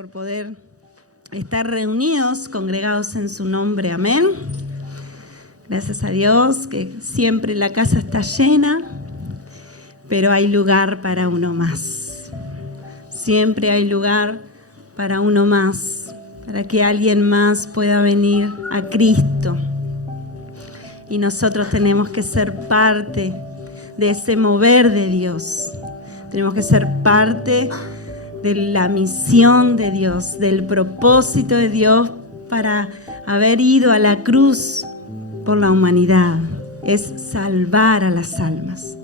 por poder estar reunidos, congregados en su nombre. Amén. Gracias a Dios que siempre la casa está llena, pero hay lugar para uno más. Siempre hay lugar para uno más, para que alguien más pueda venir a Cristo. Y nosotros tenemos que ser parte de ese mover de Dios. Tenemos que ser parte de la misión de Dios, del propósito de Dios para haber ido a la cruz por la humanidad. Es salvar a las almas.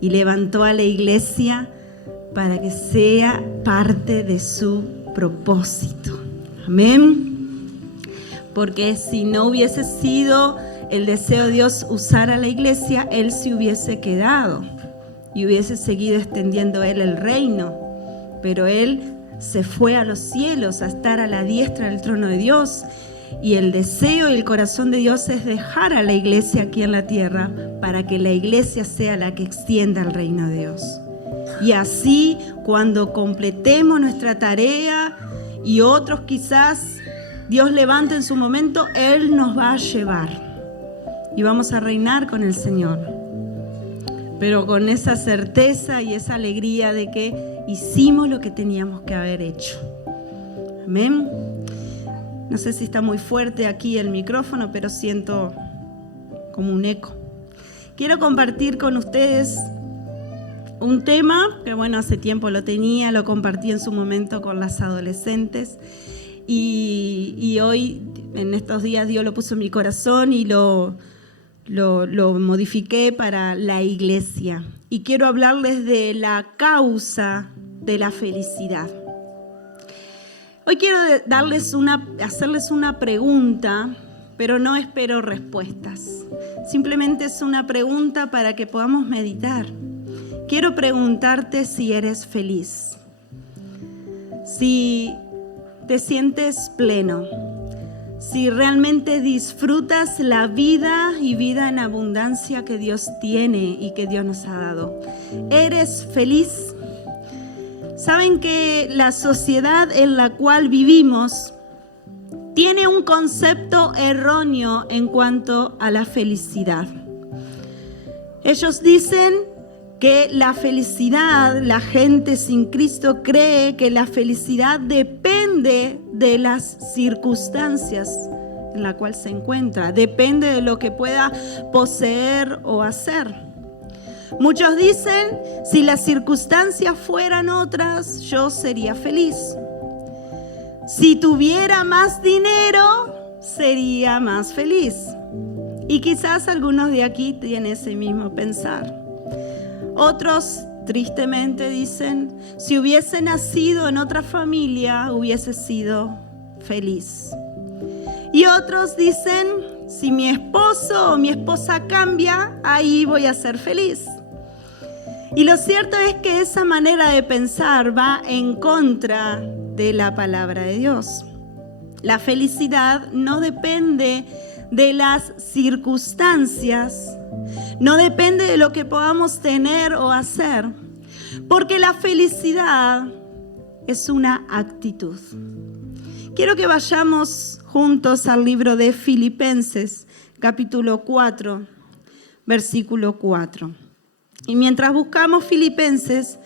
Y levantó a la iglesia para que sea parte de su propósito. Amén. Porque si no hubiese sido el deseo de Dios usar a la iglesia, Él se hubiese quedado y hubiese seguido extendiendo Él el reino. Pero Él se fue a los cielos a estar a la diestra del trono de Dios. Y el deseo y el corazón de Dios es dejar a la iglesia aquí en la tierra para que la iglesia sea la que extienda el reino de Dios. Y así, cuando completemos nuestra tarea y otros quizás Dios levante en su momento, Él nos va a llevar. Y vamos a reinar con el Señor. Pero con esa certeza y esa alegría de que hicimos lo que teníamos que haber hecho. Amén. No sé si está muy fuerte aquí el micrófono, pero siento como un eco. Quiero compartir con ustedes un tema que, bueno, hace tiempo lo tenía, lo compartí en su momento con las adolescentes. Y hoy, en estos días, Dios lo puso en mi corazón y lo modifiqué para la iglesia. Y quiero hablarles de la causa de la felicidad. Hoy quiero hacerles una pregunta, pero no espero respuestas. Simplemente es una pregunta para que podamos meditar. Quiero preguntarte si eres feliz, si te sientes pleno, si realmente disfrutas la vida y vida en abundancia que Dios tiene y que Dios nos ha dado. ¿Eres feliz? Saben que la sociedad en la cual vivimos tiene un concepto erróneo en cuanto a la felicidad. Ellos dicen que la felicidad, la gente sin Cristo cree que la felicidad depende de las circunstancias en la cual se encuentra, depende de lo que pueda poseer o hacer. Muchos dicen, si las circunstancias fueran otras, yo sería feliz. Si tuviera más dinero, sería más feliz. Y quizás algunos de aquí tienen ese mismo pensar. Otros, tristemente, dicen, si hubiese nacido en otra familia, hubiese sido feliz. Y otros dicen, si mi esposo o mi esposa cambia, ahí voy a ser feliz. Y lo cierto es que esa manera de pensar va en contra de la palabra de Dios. La felicidad no depende de las circunstancias, no depende de lo que podamos tener o hacer, porque la felicidad es una actitud. Quiero que vayamos juntos al libro de Filipenses, capítulo 4, versículo 4. Y mientras buscamos Filipenses,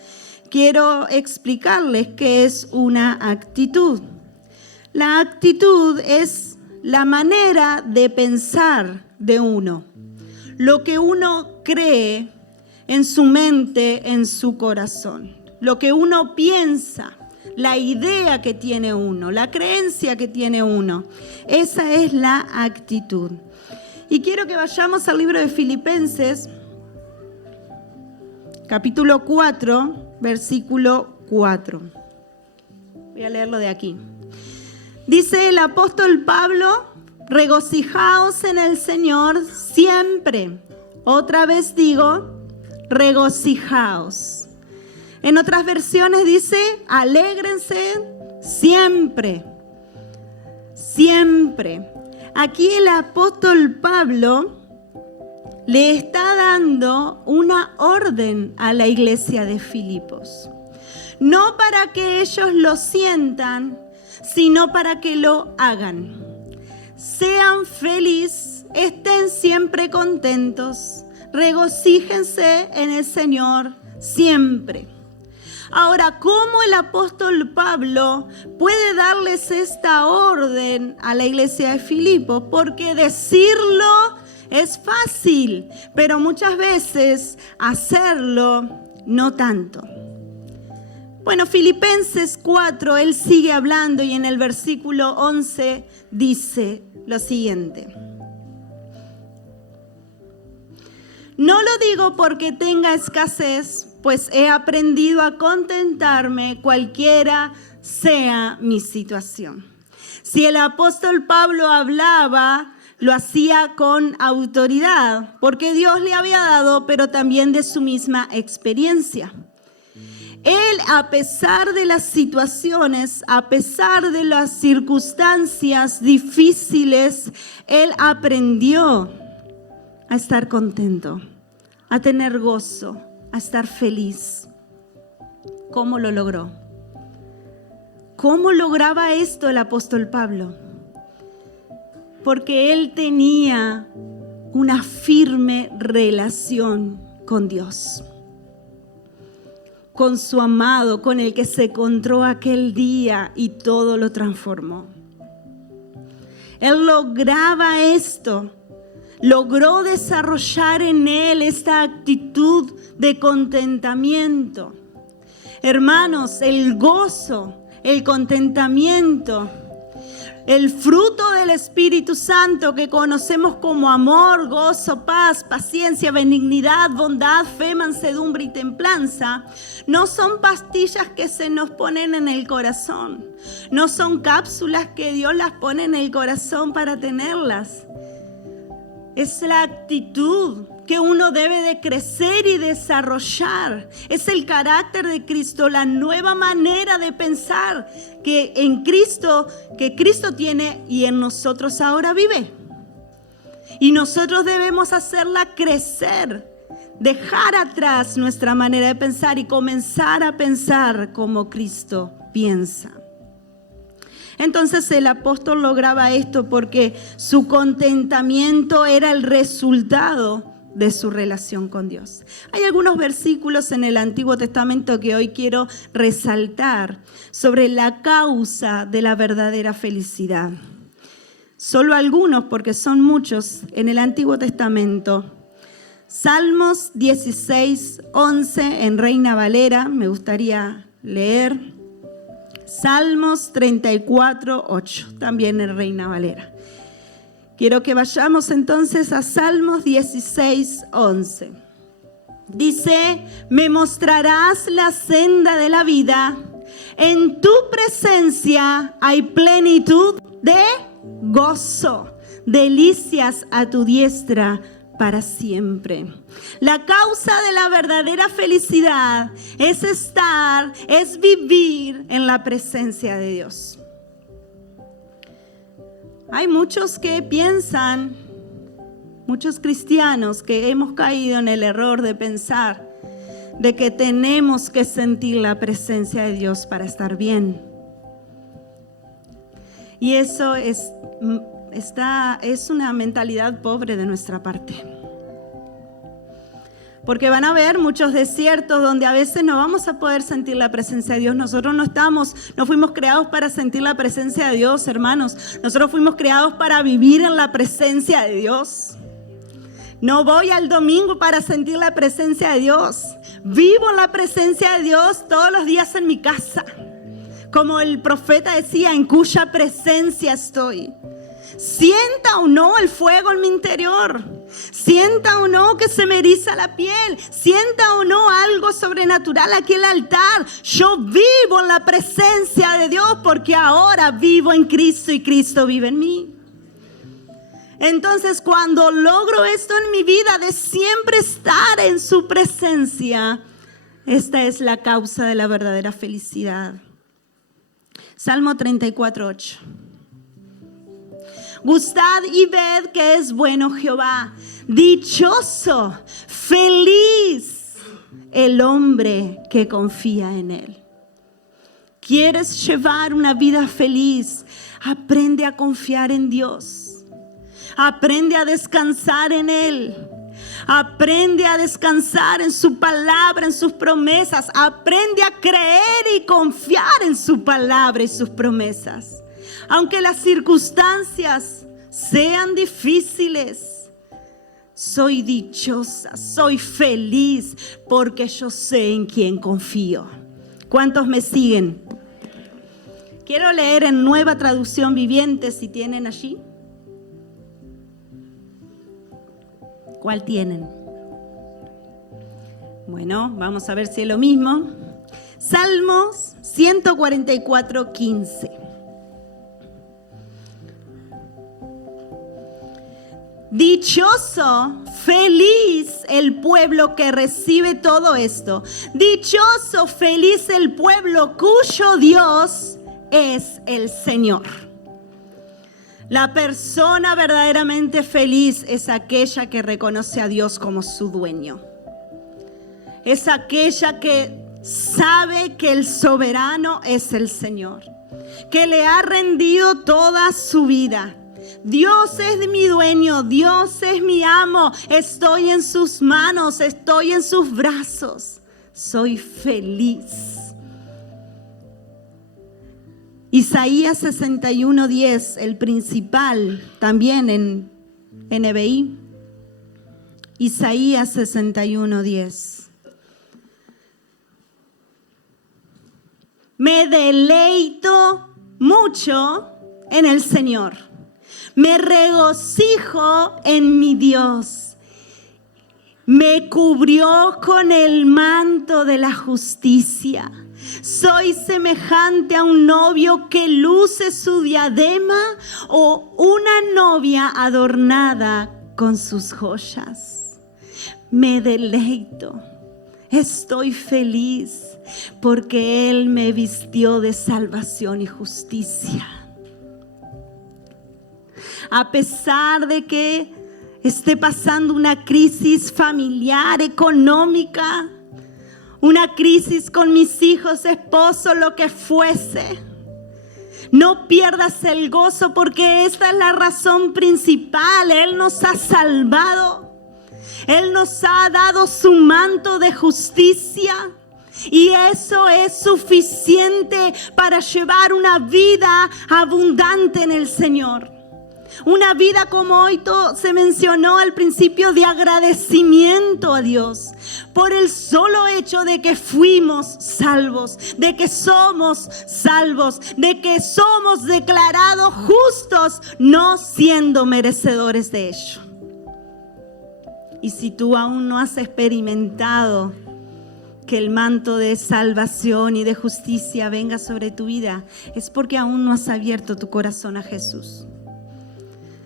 quiero explicarles qué es una actitud. La actitud es la manera de pensar de uno, lo que uno cree en su mente, en su corazón, lo que uno piensa, la idea que tiene uno, la creencia que tiene uno. Esa es la actitud. Y quiero que vayamos al libro de Filipenses, capítulo 4, versículo 4. Voy a leerlo de aquí. Dice el apóstol Pablo, regocijaos en el Señor siempre. Otra vez digo, regocijaos. En otras versiones dice, alégrense siempre. Siempre. Aquí el apóstol Pablo le está dando una orden a la iglesia de Filipos. no para que ellos lo sientan, sino para que lo hagan. Sean felices, estén siempre contentos, regocíjense en el Señor siempre. Ahora, ¿cómo el apóstol Pablo puede darles esta orden a la iglesia de Filipos? Porque decirlo es fácil, pero muchas veces hacerlo no tanto. Bueno, Filipenses 4, él sigue hablando y en el versículo 11 dice lo siguiente. No lo digo porque tenga escasez, pues he aprendido a contentarme cualquiera sea mi situación. Si el apóstol Pablo hablaba, lo hacía con autoridad, porque Dios le había dado, pero también de su misma experiencia. Él, a pesar de las situaciones, a pesar de las circunstancias difíciles, él aprendió a estar contento, a tener gozo, a estar feliz. ¿Cómo lo logró? ¿Cómo lograba esto el apóstol Pablo? Porque él tenía una firme relación con Dios, con su amado, con el que se encontró aquel día y todo lo transformó. Él lograba esto. Logró desarrollar en él esta actitud de contentamiento. Hermanos, el gozo, el contentamiento, el fruto del Espíritu Santo que conocemos como amor, gozo, paz, paciencia, benignidad, bondad, fe, mansedumbre y templanza, no son pastillas que se nos ponen en el corazón. No son cápsulas que Dios las pone en el corazón para tenerlas. Es la actitud que uno debe de crecer y desarrollar. Es el carácter de Cristo, la nueva manera de pensar que Cristo tiene y en nosotros ahora vive. Y nosotros debemos hacerla crecer, dejar atrás nuestra manera de pensar y comenzar a pensar como Cristo piensa. Entonces el apóstol lograba esto porque su contentamiento era el resultado de su relación con Dios. Hay algunos versículos en el Antiguo Testamento que hoy quiero resaltar sobre la causa de la verdadera felicidad. Solo algunos, porque son muchos, en el Antiguo Testamento. Salmos 16, 11 en Reina Valera, me gustaría leer. Salmos 34, 8, también en Reina Valera. Quiero que vayamos entonces a Salmos 16, 11. Dice, me mostrarás la senda de la vida, en tu presencia hay plenitud de gozo, delicias a tu diestra para siempre. La causa de la verdadera felicidad es vivir en la presencia de Dios. Hay muchos que piensan, muchos cristianos que hemos caído en el error de pensar de que tenemos que sentir la presencia de Dios para estar bien. Y eso es una mentalidad pobre de nuestra parte. Porque van a haber muchos desiertos donde a veces no vamos a poder sentir la presencia de Dios. Nosotros no fuimos creados para sentir la presencia de Dios, hermanos. Nosotros fuimos creados para vivir en la presencia de Dios. No voy al domingo para sentir la presencia de Dios. Vivo en la presencia de Dios todos los días en mi casa. Como el profeta decía, en cuya presencia estoy. Sienta o no el fuego en mi interior. Sienta o no que se me eriza la piel. Sienta o no algo sobrenatural aquí en el altar. Yo vivo en la presencia de Dios porque ahora vivo en Cristo y Cristo vive en mí. Entonces, cuando logro esto en mi vida de siempre estar en su presencia, esta es la causa de la verdadera felicidad. Salmo 34, 8. Gustad y ved que es bueno Jehová, dichoso, feliz el hombre que confía en él. ¿Quieres llevar una vida feliz? Aprende a confiar en Dios. Aprende a descansar en Él. Aprende a descansar en su palabra, en sus promesas. Aprende a creer y confiar en su palabra y sus promesas. Aunque las circunstancias sean difíciles, soy dichosa, soy feliz, porque yo sé en quién confío. ¿Cuántos me siguen? Quiero leer en Nueva Traducción Viviente, si tienen allí. ¿Cuál tienen? Bueno, vamos a ver si es lo mismo. Salmos 144, 15. Dichoso, feliz el pueblo que recibe todo esto. Dichoso, feliz el pueblo cuyo Dios es el Señor. La persona verdaderamente feliz es aquella que reconoce a Dios como su dueño. Es aquella que sabe que el soberano es el Señor, que le ha rendido toda su vida. Dios es mi dueño, Dios es mi amo, estoy en sus manos, estoy en sus brazos, soy feliz. Isaías 61:10, el principal, también en NBI. Isaías 61:10. Me deleito mucho en el Señor. Me regocijo en mi Dios. Me cubrió con el manto de la justicia. Soy semejante a un novio que luce su diadema o una novia adornada con sus joyas. Me deleito. Estoy feliz porque Él me vistió de salvación y justicia. A pesar de que esté pasando una crisis familiar, económica, una crisis con mis hijos, esposo, lo que fuese, no pierdas el gozo, porque esta es la razón principal. Él nos ha salvado. Él nos ha dado su manto de justicia. Y eso es suficiente para llevar una vida abundante en el Señor. Una vida, como hoy se mencionó al principio, de agradecimiento a Dios por el solo hecho de que fuimos salvos, de que somos salvos, de que somos declarados justos, no siendo merecedores de ello. Y si tú aún no has experimentado que el manto de salvación y de justicia venga sobre tu vida, es porque aún no has abierto tu corazón a Jesús.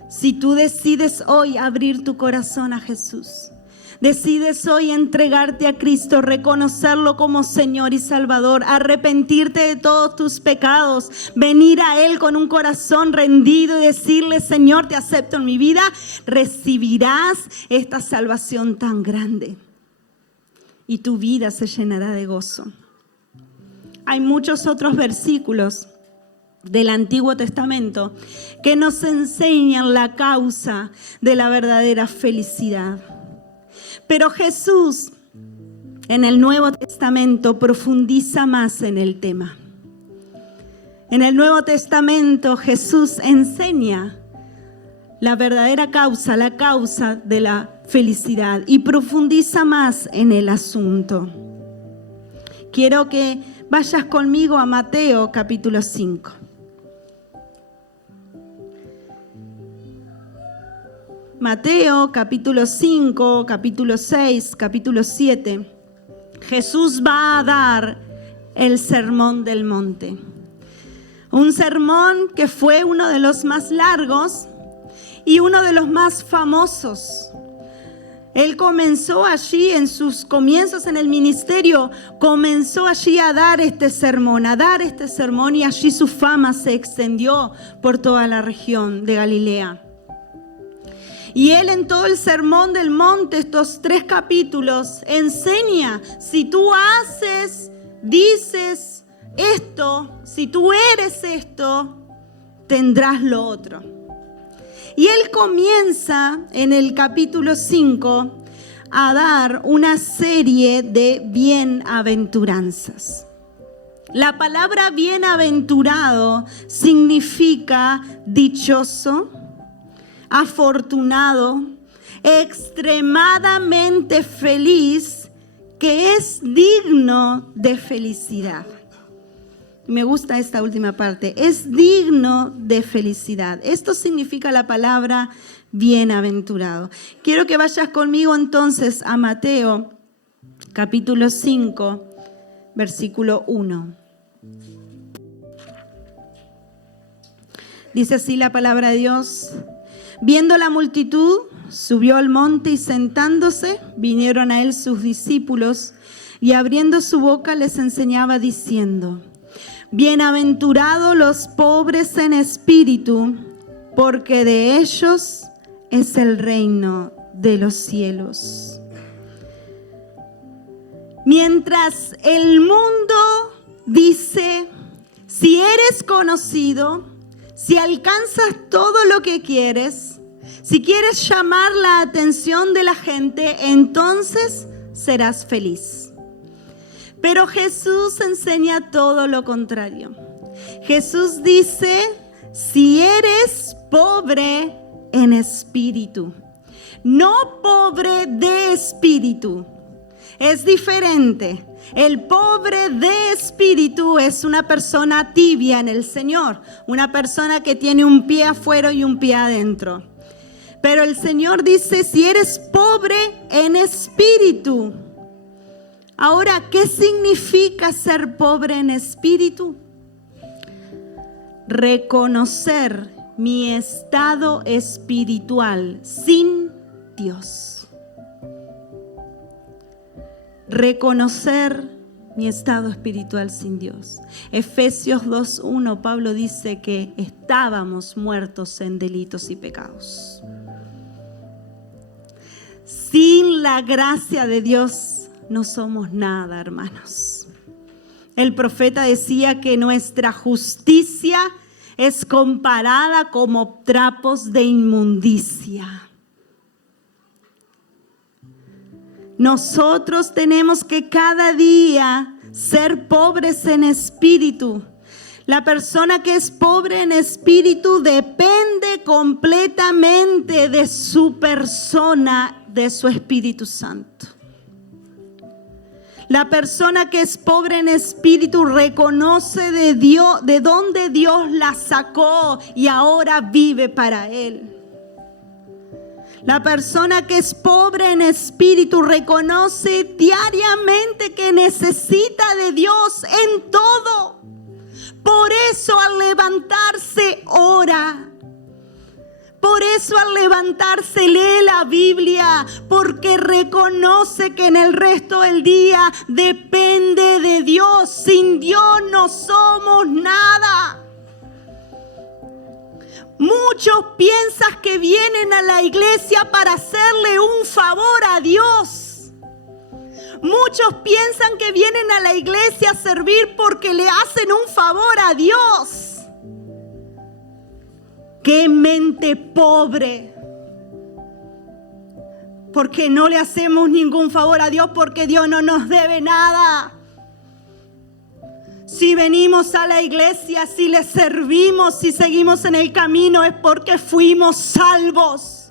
Si tú decides hoy abrir tu corazón a Jesús, decides hoy entregarte a Cristo, reconocerlo como Señor y Salvador, arrepentirte de todos tus pecados, venir a Él con un corazón rendido y decirle: Señor, te acepto en mi vida, recibirás esta salvación tan grande y tu vida se llenará de gozo. Hay muchos otros versículos del Antiguo Testamento que nos enseñan la causa de la verdadera felicidad. Pero Jesús en el Nuevo Testamento profundiza más en el tema. En el Nuevo Testamento Jesús enseña la verdadera causa, la causa de la felicidad, y profundiza más en el asunto. Quiero que vayas conmigo a Mateo capítulo 5. Mateo capítulo 5, capítulo 6, capítulo 7. Jesús va a dar el sermón del monte. Un sermón que fue uno de los más largos y uno de los más famosos. Él comenzó allí en sus comienzos en el ministerio, comenzó allí a dar este sermón, y allí su fama se extendió por toda la región de Galilea. Y Él en todo el sermón del monte, estos 3 capítulos, enseña: si tú haces, dices esto, si tú eres esto, tendrás lo otro. Y él comienza en el capítulo 5 a dar una serie de bienaventuranzas. La palabra bienaventurado significa dichoso, afortunado, extremadamente feliz, que es digno de felicidad. Me gusta esta última parte. Es digno de felicidad. Esto significa la palabra bienaventurado. Quiero que vayas conmigo entonces a Mateo, capítulo 5, versículo 1. Dice así la palabra de Dios. Viendo la multitud, subió al monte y sentándose, vinieron a él sus discípulos y abriendo su boca les enseñaba diciendo: Bienaventurados los pobres en espíritu, porque de ellos es el reino de los cielos. Mientras el mundo dice, si eres conocido, si alcanzas todo lo que quieres, si quieres llamar la atención de la gente, entonces serás feliz. Pero Jesús enseña todo lo contrario. Jesús dice, si eres pobre en espíritu, no pobre de espíritu, es diferente. El pobre de espíritu es una persona tibia en el Señor, una persona que tiene un pie afuera y un pie adentro. Pero el Señor dice, si eres pobre en espíritu. Ahora, ¿qué significa ser pobre en espíritu? Reconocer mi estado espiritual sin Dios. Reconocer mi estado espiritual sin Dios. Efesios 2:1, Pablo dice que estábamos muertos en delitos y pecados. Sin la gracia de Dios no somos nada, hermanos. El profeta decía que nuestra justicia es comparada como trapos de inmundicia. Nosotros tenemos que cada día ser pobres en espíritu. La persona que es pobre en espíritu depende completamente de su persona, de su Espíritu Santo. La persona que es pobre en espíritu reconoce de Dios, de dónde Dios la sacó y ahora vive para Él. La persona que es pobre en espíritu reconoce diariamente que necesita de Dios en todo. Por eso al levantarse ora. Por eso al levantarse lee la Biblia, porque reconoce que en el resto del día depende de Dios. Sin Dios no somos nada. Muchos piensan que vienen a la iglesia para hacerle un favor a Dios. Muchos piensan que vienen a la iglesia a servir porque le hacen un favor a Dios. ¡Qué mente pobre! Porque no le hacemos ningún favor a Dios, porque Dios no nos debe nada. Si venimos a la iglesia, si le servimos, si seguimos en el camino, es porque fuimos salvos.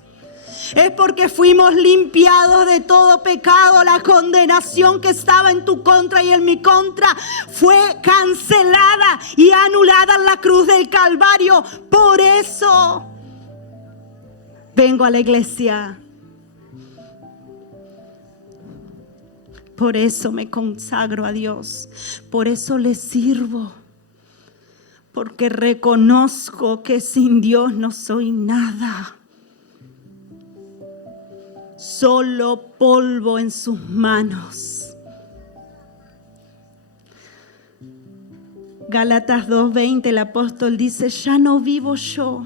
Es porque fuimos limpiados de todo pecado. La condenación que estaba en tu contra y en mi contra fue cancelada y anulada en la cruz del Calvario. Por eso vengo a la iglesia. Por eso me consagro a Dios. Por eso le sirvo. Porque reconozco que sin Dios no soy nada. Solo polvo en sus manos. Gálatas 2:20, el apóstol dice, ya no vivo yo,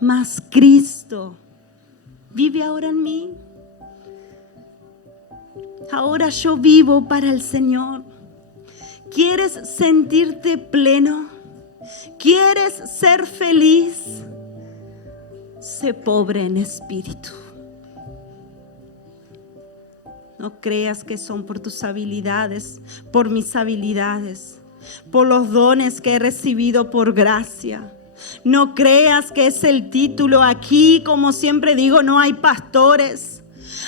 mas Cristo vive ahora en mí. Ahora yo vivo para el Señor. ¿Quieres sentirte pleno? ¿Quieres ser feliz? Sé pobre en espíritu. No creas que son por tus habilidades, por mis habilidades, por los dones que he recibido por gracia. No creas que es el título. Aquí, como siempre digo, no hay pastores.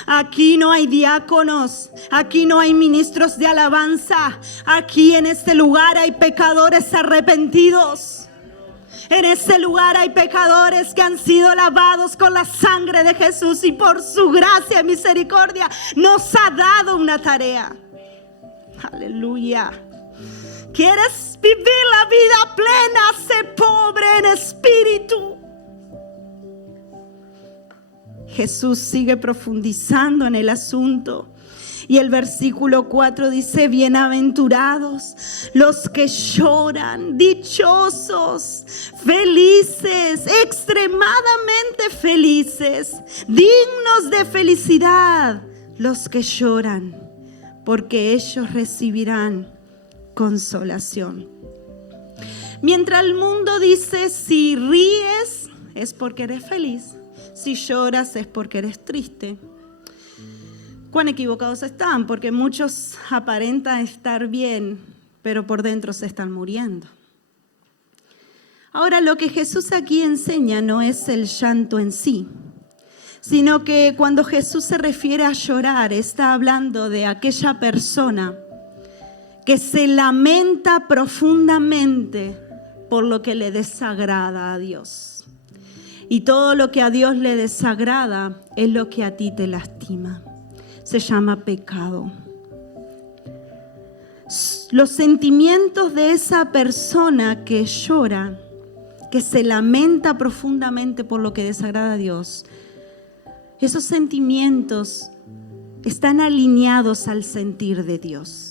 Aquí no hay diáconos. Aquí no hay ministros de alabanza. Aquí en este lugar hay pecadores arrepentidos. En este lugar hay pecadores que han sido lavados con la sangre de Jesús y por su gracia y misericordia nos ha dado una tarea. Aleluya. ¿Quieres vivir la vida plena? Sé pobre en espíritu. Jesús sigue profundizando en el asunto. Y el versículo 4 dice: bienaventurados los que lloran, dichosos, felices, extremadamente felices, dignos de felicidad los que lloran, porque ellos recibirán consolación. Mientras el mundo dice: si ríes es porque eres feliz, si lloras es porque eres triste. Cuán equivocados están, porque muchos aparentan estar bien, pero por dentro se están muriendo. Ahora, lo que Jesús aquí enseña no es el llanto en sí, sino que cuando Jesús se refiere a llorar, está hablando de aquella persona que se lamenta profundamente por lo que le desagrada a Dios. Y todo lo que a Dios le desagrada es lo que a ti te lastima. Se llama pecado. Los sentimientos de esa persona que llora, que se lamenta profundamente por lo que desagrada a Dios, esos sentimientos están alineados al sentir de Dios.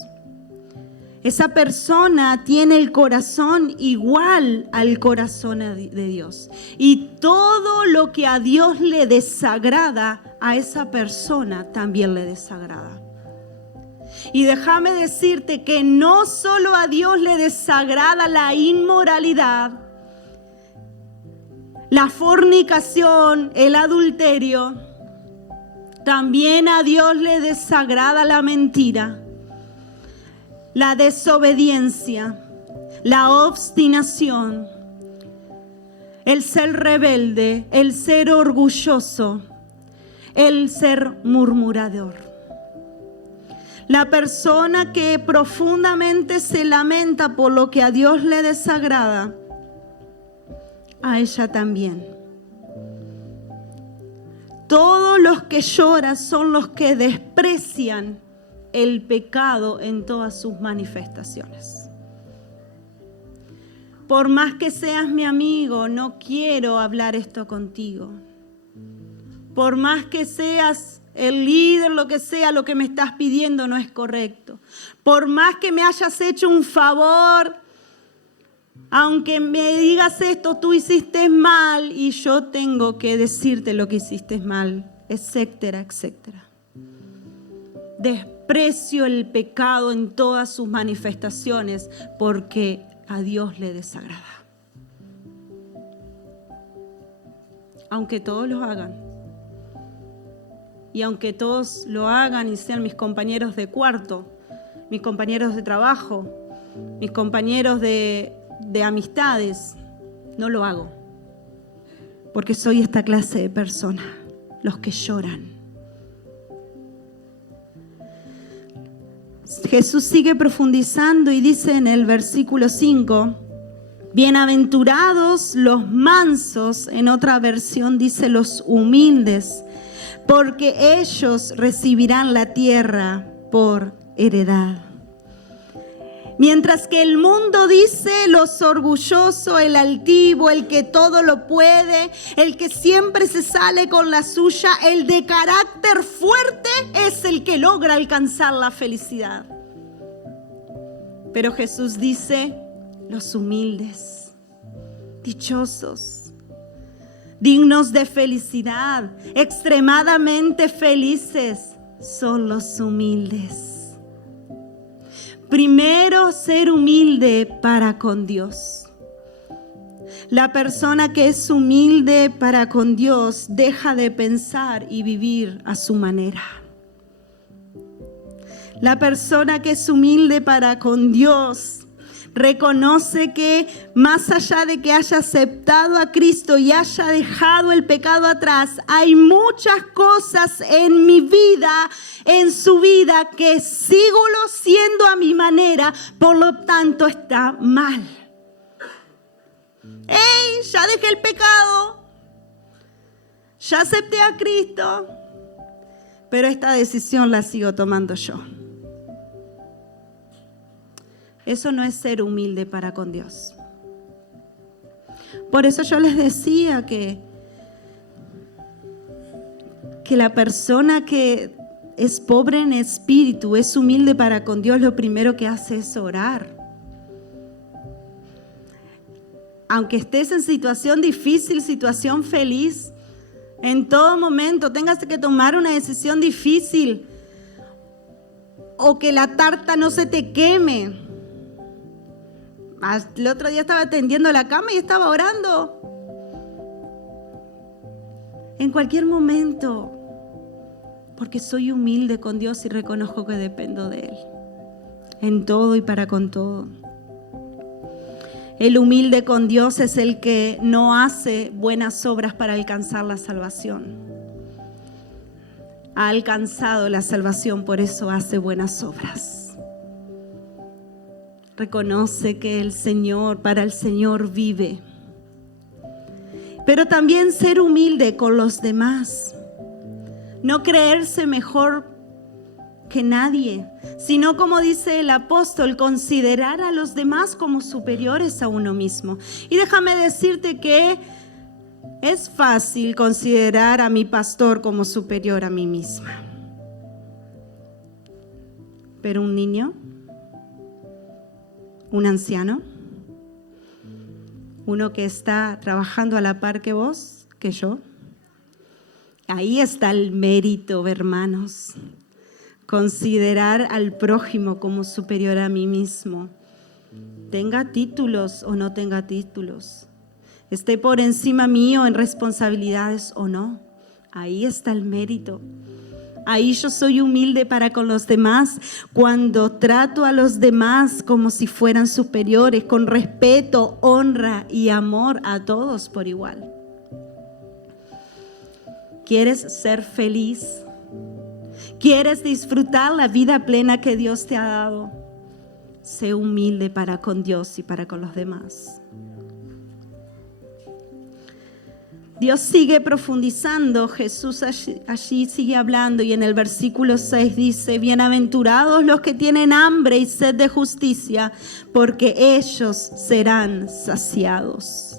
Esa persona tiene el corazón igual al corazón de Dios. Y todo lo que a Dios le desagrada, a esa persona también le desagrada. Y déjame decirte que no solo a Dios le desagrada la inmoralidad, la fornicación, el adulterio, también a Dios le desagrada la mentira, la desobediencia, la obstinación, el ser rebelde, el ser orgulloso, el ser murmurador. La persona que profundamente se lamenta por lo que a Dios le desagrada, a ella también. Todos los que lloran son los que desprecian el pecado en todas sus manifestaciones. Por más que seas mi amigo, no quiero hablar esto contigo. Por más que seas el líder, lo que sea, lo que me estás pidiendo no es correcto. Por más que me hayas hecho un favor, aunque me digas esto, tú hiciste mal y yo tengo que decirte lo que hiciste mal, etcétera, etcétera. Desprecio el pecado en todas sus manifestaciones porque a Dios le desagrada. Aunque todos lo hagan. Y aunque todos lo hagan y sean mis compañeros de cuarto, mis compañeros de trabajo, mis compañeros de amistades, no lo hago. Porque soy esta clase de persona, los que lloran. Jesús sigue profundizando y dice en el versículo 5, bienaventurados los mansos, en otra versión dice los humildes, porque ellos recibirán la tierra por heredad. Mientras que el mundo dice los orgullosos, el altivo, el que todo lo puede, el que siempre se sale con la suya, el de carácter fuerte es el que logra alcanzar la felicidad. Pero Jesús dice los humildes, dichosos, dignos de felicidad, extremadamente felices son los humildes. Primero, ser humilde para con Dios. La persona que es humilde para con Dios deja de pensar y vivir a su manera. La persona que es humilde para con Dios reconoce que más allá de que haya aceptado a Cristo y haya dejado el pecado atrás, hay muchas cosas en mi vida, en su vida, que sigo siendo a mi manera, por lo tanto está mal. ¡Ey! Ya dejé el pecado, ya acepté a Cristo, pero esta decisión la sigo tomando yo. Eso no es ser humilde para con Dios. Por eso yo les decía que la persona que es pobre en espíritu, es humilde para con Dios, lo primero que hace es orar. Aunque estés en situación difícil, situación feliz, en todo momento tengas que tomar una decisión difícil o que la tarta no se te queme. El otro día estaba tendiendo la cama y estaba orando. En cualquier momento, porque soy humilde con Dios y reconozco que dependo de Él, en todo y para con todo. El humilde con Dios es el que no hace buenas obras para alcanzar la salvación. Ha alcanzado la salvación, por eso hace buenas obras. Reconoce que el Señor, para el Señor vive. Pero también ser humilde con los demás. No creerse mejor que nadie, sino, como dice el apóstol, considerar a los demás como superiores a uno mismo. Y déjame decirte que es fácil considerar a mi pastor como superior a mí misma. Pero un niño, un anciano, uno que está trabajando a la par que vos, que yo, ahí está el mérito, hermanos. Considerar al prójimo como superior a mí mismo. Tenga títulos o no tenga títulos. Esté por encima mío en responsabilidades o no. Ahí está el mérito. Ahí yo soy humilde para con los demás, cuando trato a los demás como si fueran superiores, con respeto, honra y amor a todos por igual. ¿Quieres ser feliz? ¿Quieres disfrutar la vida plena que Dios te ha dado? Sé humilde para con Dios y para con los demás. Dios sigue profundizando, Jesús allí sigue hablando y en el versículo 6 dice: bienaventurados los que tienen hambre y sed de justicia, porque ellos serán saciados.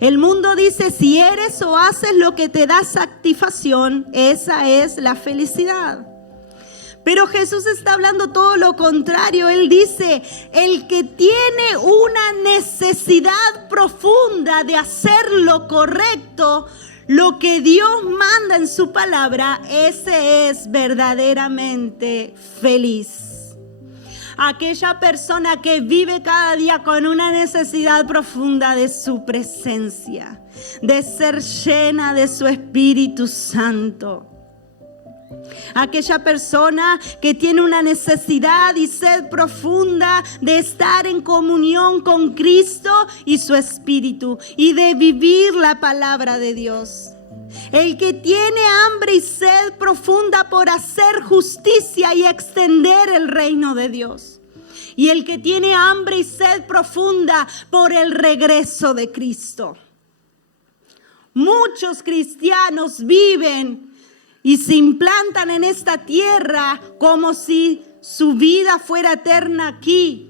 El mundo dice: si eres o haces lo que te da satisfacción, esa es la felicidad. Pero Jesús está hablando todo lo contrario. Él dice: el que tiene una necesidad profunda de hacer lo correcto, lo que Dios manda en su palabra, ese es verdaderamente feliz. Aquella persona que vive cada día con una necesidad profunda de su presencia, de ser llena de su Espíritu Santo. Aquella persona que tiene una necesidad y sed profunda de estar en comunión con Cristo y su Espíritu y de vivir la palabra de Dios. El que tiene hambre y sed profunda por hacer justicia y extender el reino de Dios. Y el que tiene hambre y sed profunda por el regreso de Cristo. Muchos cristianos viven y se implantan en esta tierra como si su vida fuera eterna aquí.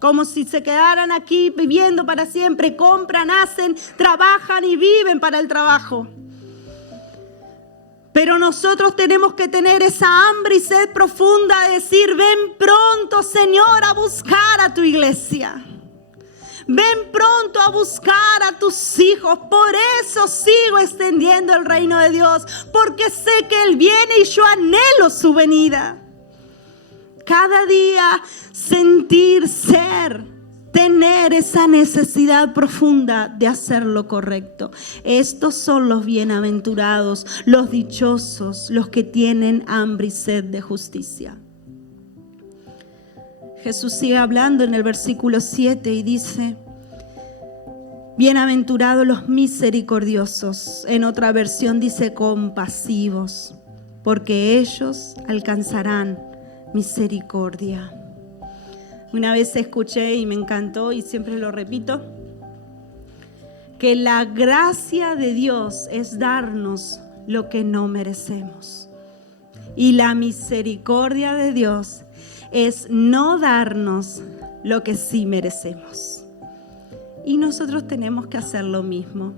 Como si se quedaran aquí viviendo para siempre. Compran, hacen, trabajan y viven para el trabajo. Pero nosotros tenemos que tener esa hambre y sed profunda de decir: ven pronto, Señor, a buscar a tu iglesia. Ven pronto a buscar a tus hijos. Por eso sigo extendiendo el reino de Dios. Porque sé que Él viene y yo anhelo su venida. Cada día sentir, tener esa necesidad profunda de hacer lo correcto. Estos son los bienaventurados, los dichosos, los que tienen hambre y sed de justicia. Jesús sigue hablando en el versículo 7 y dice: bienaventurados los misericordiosos. En otra versión dice compasivos, porque ellos alcanzarán misericordia. Una vez escuché y me encantó y siempre lo repito, que la gracia de Dios es darnos lo que no merecemos. Y la misericordia de Dios es no darnos lo que sí merecemos. Y nosotros tenemos que hacer lo mismo.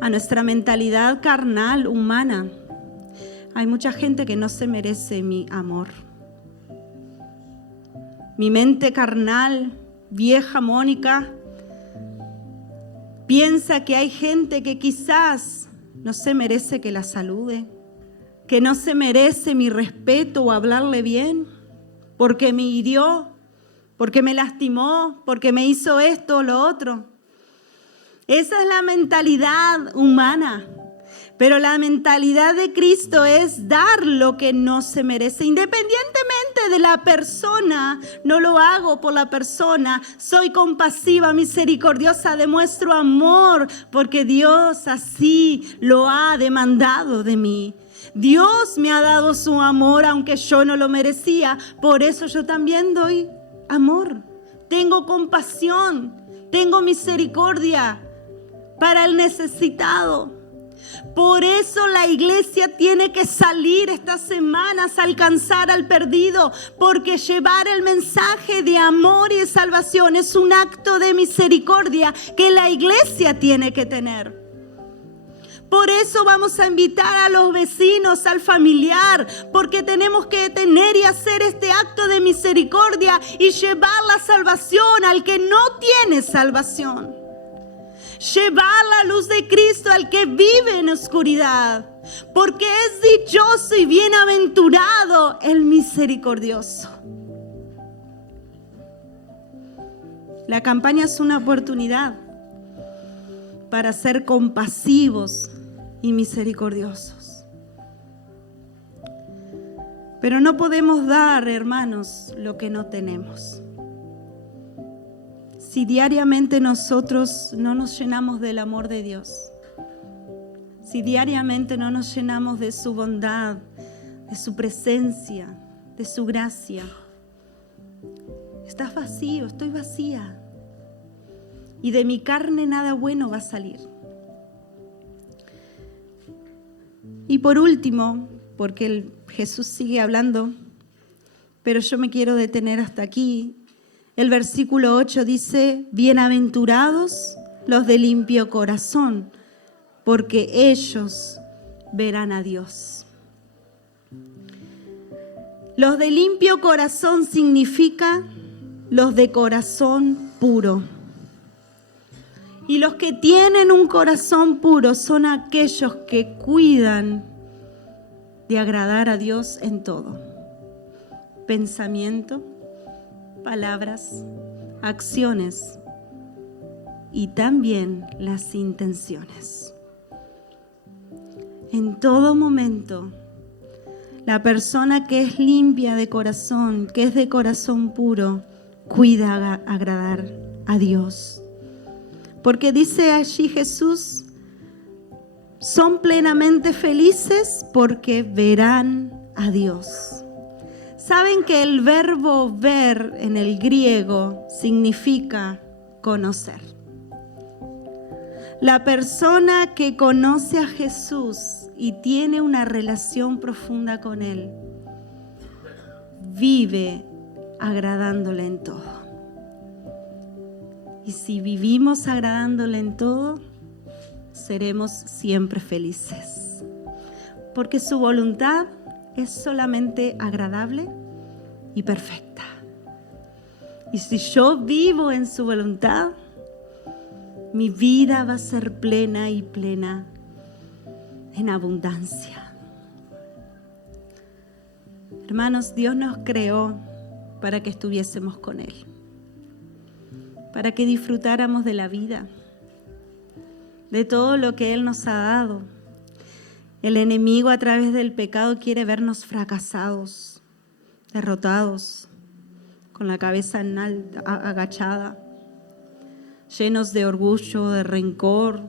A nuestra mentalidad carnal, humana, hay mucha gente que no se merece mi amor. Mi mente carnal, vieja Mónica, piensa que hay gente que quizás no se merece que la salude, que no se merece mi respeto o hablarle bien, porque me hirió, porque me lastimó, porque me hizo esto o lo otro. Esa es la mentalidad humana. Pero la mentalidad de Cristo es dar lo que no se merece. Independientemente de la persona, no lo hago por la persona. Soy compasiva, misericordiosa, demuestro amor porque Dios así lo ha demandado de mí. Dios me ha dado su amor aunque yo no lo merecía. Por eso yo también doy amor. Tengo compasión, tengo misericordia para el necesitado. Por eso la iglesia tiene que salir estas semanas a alcanzar al perdido, porque llevar el mensaje de amor y de salvación es un acto de misericordia que la iglesia tiene que tener. Por eso vamos a invitar a los vecinos, al familiar, porque tenemos que tener y hacer este acto de misericordia y llevar la salvación al que no tiene salvación. Llevar la luz de Cristo al que vive en oscuridad, porque es dichoso y bienaventurado el misericordioso. La campaña es una oportunidad para ser compasivos y misericordiosos. Pero no podemos dar, hermanos, lo que no tenemos. Si diariamente nosotros no nos llenamos del amor de Dios, si diariamente no nos llenamos de su bondad, de su presencia, de su gracia, estás vacío, estoy vacía. Y de mi carne nada bueno va a salir. Y por último, porque Jesús sigue hablando, pero yo me quiero detener hasta aquí. El versículo 8 dice: bienaventurados los de limpio corazón, porque ellos verán a Dios. Los de limpio corazón significa los de corazón puro. Y los que tienen un corazón puro son aquellos que cuidan de agradar a Dios en todo. Pensamiento, palabras, acciones y también las intenciones. En todo momento, la persona que es limpia de corazón, que es de corazón puro, cuida agradar a Dios. Porque dice allí Jesús, son plenamente felices porque verán a Dios. ¿Saben que el verbo ver en el griego significa conocer? La persona que conoce a Jesús y tiene una relación profunda con Él, vive agradándole en todo. Y si vivimos agradándole en todo, seremos siempre felices. Porque su voluntad es solamente agradable y perfecta. Y si yo vivo en su voluntad, mi vida va a ser plena y plena en abundancia. Hermanos, Dios nos creó para que estuviésemos con Él, para que disfrutáramos de la vida, de todo lo que Él nos ha dado. El enemigo a través del pecado quiere vernos fracasados, derrotados, con la cabeza en alta, agachada, llenos de orgullo, de rencor,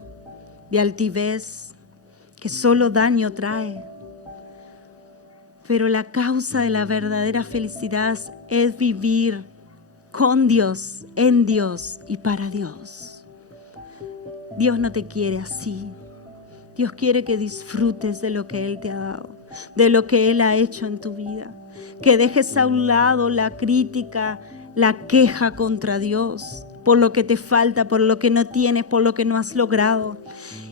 de altivez, que solo daño trae. Pero la causa de la verdadera felicidad es vivir con Dios, en Dios y para Dios. Dios no te quiere así. Dios quiere que disfrutes de lo que Él te ha dado, de lo que Él ha hecho en tu vida. Que dejes a un lado la crítica, la queja contra Dios por lo que te falta, por lo que no tienes, por lo que no has logrado.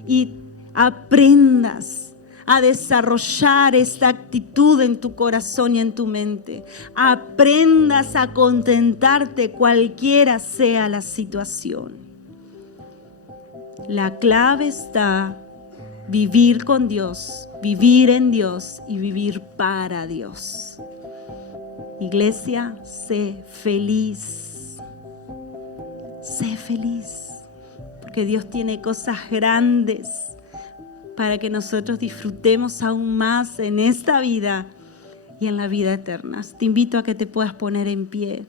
Y aprendas a desarrollar esta actitud en tu corazón y en tu mente. Aprendas a contentarte cualquiera sea la situación. La clave está vivir con Dios, vivir en Dios y vivir para Dios. Iglesia, sé feliz. Sé feliz. Porque Dios tiene cosas grandes para que nosotros disfrutemos aún más en esta vida y en la vida eterna. Te invito a que te puedas poner en pie.